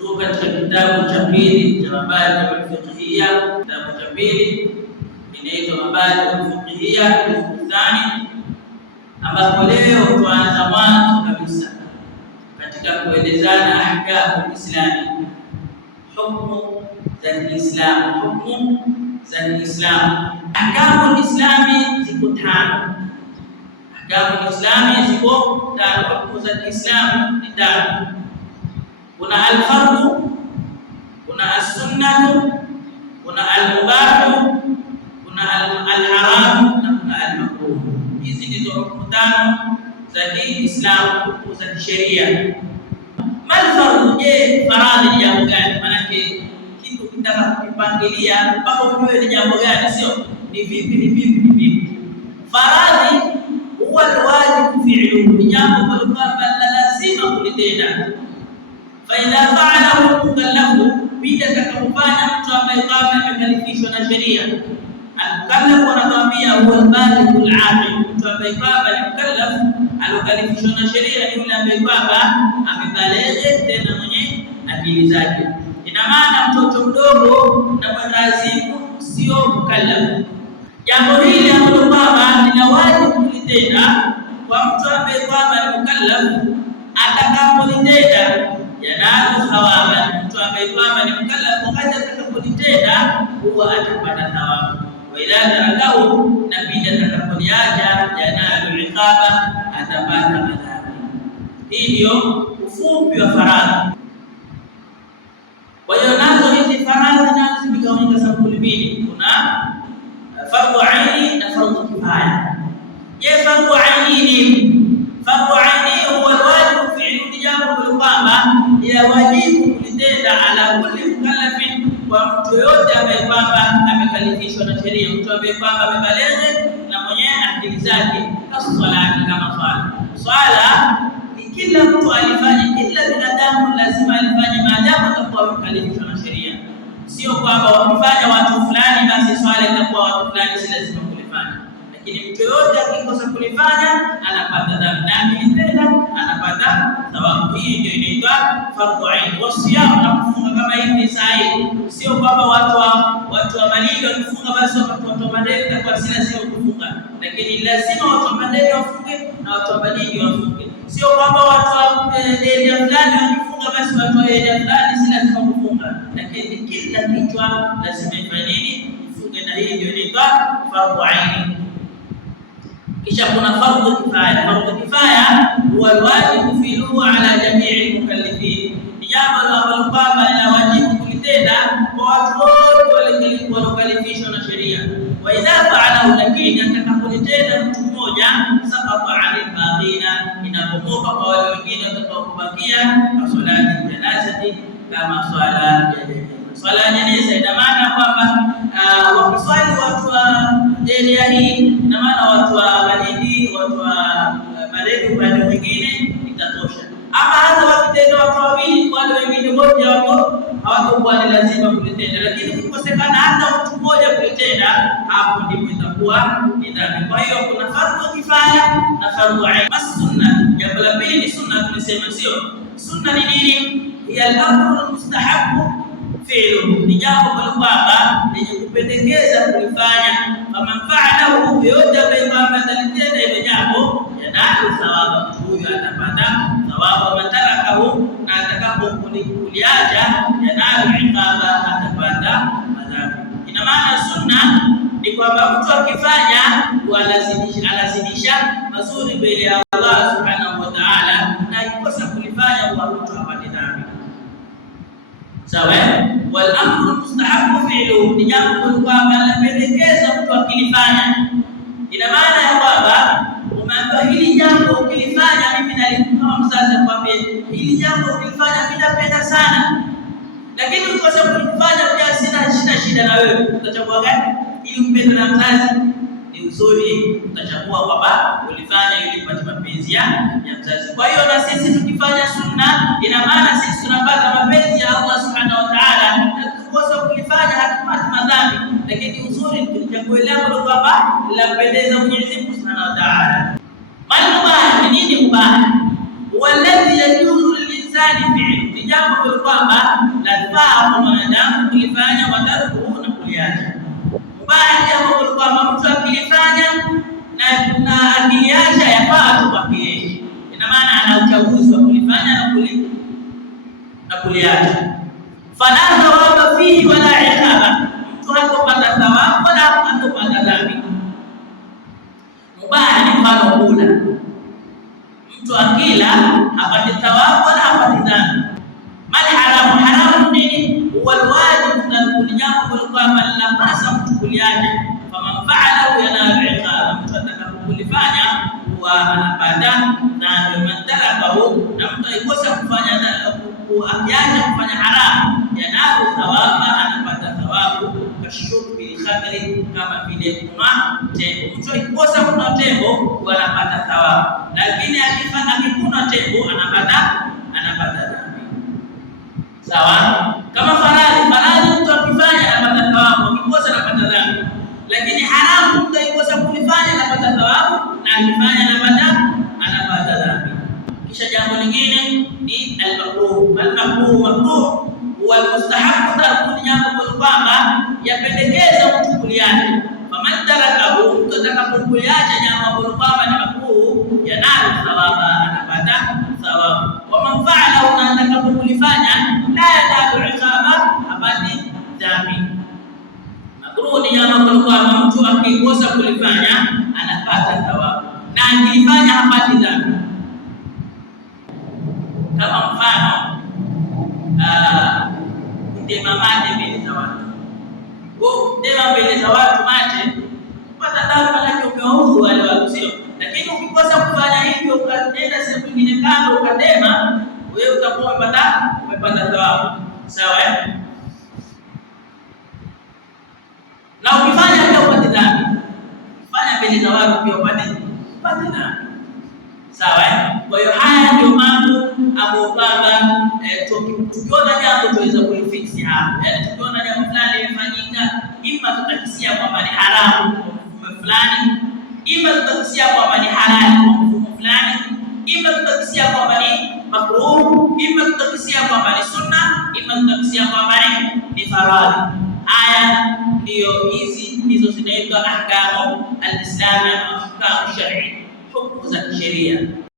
Tuko katika kitabu cha pili cha Mabadi al-Fiqhiyya. Kitabu cha pili kinaitwa Mabadi al-Fiqhiyya al-Thani, ambapo leo tuanza mwanzo kabisa katika kuelezana ahkamu al-Islam, hukumu za Kiislamu. Hukumu za Kiislamu, ahkamu al-Islami ziko tano. Ahkamu al-Islami ziko tano, hukumu za Kiislamu ni tano. Kuna al-fardhu, kuna as-sunnah, kuna al-mubah, kuna al-haram na kuna al-makruh. Hizi ndizo hukumu tano za Kiislamu, hukumu za kisheria. Mal-fardhu, je, faradhi ni jambo gani? Maana kitu kitaka kupangilia mpaka ujue ni jambo gani, sio ni vipi. Faradhi huwa al-wajibu fi'luhu, ni jambo kwamba lazima kulitenda. Faidha fa'alahu mukallafu, bila atakapofanya mtu ambaye kama amekalifishwa na sheria. Al-mukallaf anatuambia huwa al-baligh al-aqil, mtu ambaye kama ni mukallaf alokalifishwa na sheria ni yule ambaye kama amebaleghe tena mwenye akili zake. Ina maana mtoto mdogo na mwendazimu sio mukallaf. Jambo hili ambalo baba ni wajibu kulitenda kwa mtu ambaye kama ni mukallaf, atakapolitenda yanayo thawaba. Mtu ambaye kwamba ni mukallaf wakati atakapolitenda huwa atapata thawabu, wa ila tarakahu, na pia atakapoliacha yanayo iqaba, atapata madhambi. Hii ndio ufupi wa faradhi. Kwa hiyo nazo hizi faradhi nazo zimegawanyika sampuli mbili, kuna fardhu aini na fardhu kifaya. Je, fardhu aini ni fardhu aini huwa wajibu fi'lu, ni jambo kwamba ya wajibu kulitenda ala kulli mukallafin, kwa mtu yote ambaye kwamba amekalifishwa na sheria, mtu ambaye kwamba amebaleghe na mwenye akili zake. As-salati, kama swala ni kila mtu alifanye, kila binadamu lazima alifanye maadamu atakuwa amekalifishwa na sheria. Sio kwamba wakifanya watu fulani basi swala itakuwa watu fulani si lazima kulifanya, lakini mtu yote akikosa kulifanya anapata dhambi, na akitenda anapata thawabu. Hii ndio inaitwa fardhu ain. Wasiyam, na kufunga kama hivi sahihi, sio kwamba watu wa Malindi wakifunga basi watu wa Malindi kwa si lazima kufunga, lakini lazima watu wa Malindi wafunge na watu wa Malindi wafunge. Sio kwamba watu wa area fulani wakifunga basi watu wa area fulani si lazima kufunga, lakini kila kichwa lazima ifanye nini? Ifunge. Na hii ndio inaitwa fardhu ain. Kisha kuna fardhu kifaya. Fardhu kifaya huwa wajibu fi'luhu ala jami'i mukallifin, ni jambo ambalo kwamba ni wajibu kulitenda kwa watu wote waliokalifishwa na sheria. Wa idha fa'alahu, lakini atakapolitenda mtu mmoja, saqata 'anil baqina, inapomoka kwa wale wengine watakaokubakia. Kwa salati janazati, kama swala ya jeneza. Ina maana kwamba wakiswali watu wa area hii, ina maana watu wa Malindi, watu wa Malindi upande mwingine itatosha. Ama hata wakitenda watu wawili, wale wengine wote hawatakuwa ni lazima kulitenda, lakini ukikosekana hata mtu mmoja kulitenda, hapo ndipo itakuwa ni dhambi. Kwa hiyo kuna fardhu kifaya na fardhu ain. Sunna, jambo la pili ni sunna. Tulisema sio sunna ni nini? Hiya al-amru al-mustahabbu fi'luhu, ni jambo kwamba lenye kupendekeza kulifanya. Kama fa'alahu, yote ambaye kwamba atalitenda hilo jambo yanayo thawabu, huyo atapata thawabu. Matarakahu, na atakapokuliacha yanayo iqaba, atapata madhambi. Ina maana sunna ni kwamba mtu akifanya anazidisha mazuri mbele ya Allah subhanahu wa ta'ala, na akikosa kulifanya huwa mtu apate dhambi. Sawa? Wal amru mustahabbu fi'luhu, ni jambo kwamba linapendekeza mtu akilifanya. Ina maana ya kwamba umeambiwa hili jambo ukilifanya, mimi nalikuwa mzazi kwambie hili jambo ukilifanya mimi napenda sana, lakini ukikosa kulifanya pia sina shida na wewe, utachagua gani? Ili upende na mzazi ni uzuri, utachagua kwamba ulifanya ili upate mapenzi ya mzazi. Kwa hiyo na sisi tukifanya sunna, ina maana sisi tunapata mapenzi ya Allah subhanahu wa ta'ala, na tukikosa kulifanya hatupati madhambi, lakini uzuri tulichagulia kwamba lampendeza Mwenyezi Mungu subhanahu wa ta'ala. Mubah ni nini? Mubah walladhi yajuzu lil-insani fi'luhu, jambo kwamba lafaa kwa mwanadamu kulifanya watarku na kuliacha. Mubah jambo kwamba mtu akilifanya na akiliacha yafaa tu kwake yeye. Ina maana ana uchaguzi wa kulifanya na kuliacha. Fala thawaba fihi wala iqaba, mtu hatopata thawabu wala hatopata dhambi. Mubah ni mfano kula, mtu akila hapati thawabu wala hapati dhambi. Mali haramu, haramu nini? Huwa alwajibu, na jambo kwamba linapasa mtu kuliacha. Faman fa'ala yanalu iqaba, mtu atakapolifanya huwa anapata dhambi. Man tarakahu, na mtu akikosa kufanya akiacha kufanya haramu, yanalu thawaba, anapata thawabu. Kashurbi khamri, kama vile kunywa tembo. Mtu akikosa kunywa tembo anapata thawabu, lakini akikunywa tembo anapata dhambi. Sawa? Kama faradhi mtu akifanya anapata thawabu, akikosa anapata dhambi. Lakini haramu mtu akikosa kulifanya anapata thawabu, na akifanya anapata dhambi. Kisha jambo lingine ni al-makruh. Makruh huwa al-mustahab, tarku, jambo kwamba yapendekeza mtu kuliacha. Faman tarakahu, mtu atakapokuliacha jambo kwamba ni makruh, yanalu thawaba, anapata thawabu. Wa man fa'ala, na atakapokulifanya la yanalu iqaba, hapati dhambi. Makruh ni jambo kwamba mtu akikosa kulifanya anapata thawabu, na akifanya hapati dhambi. Kama mfano kutema mate mbele za watu. Kutema mbele za watu mate, pata dhambi, maana umewaudhi wale watu, sio? Lakini ukikosa kufanya hivyo, ukaenda sehemu nyingine kando ukatema, wewe utakuwa umepata thawabu. Sawa? Na ukifanya pia upate dhambi. Fanya mbele za watu pia upate dhambi. Sawa? Kwa hiyo haya ndio mambo ambayo kwamba tukiona jambo tuweza kulifiksi hapo. Yaani tukiona jambo fulani limefanyika, ima tutakisia kwamba ni haramu kwa mfumo fulani, ima tutakisia kwamba ni halali kwa mfumo fulani, ima tutakisia kwamba ni makruh, ima tutakisia kwamba ni sunna, ima tutakisia kwamba ni faradhi. Haya ndio hizo zinaitwa ahkamu al-Islam, ahkamu shar'i, hukumu za kisheria.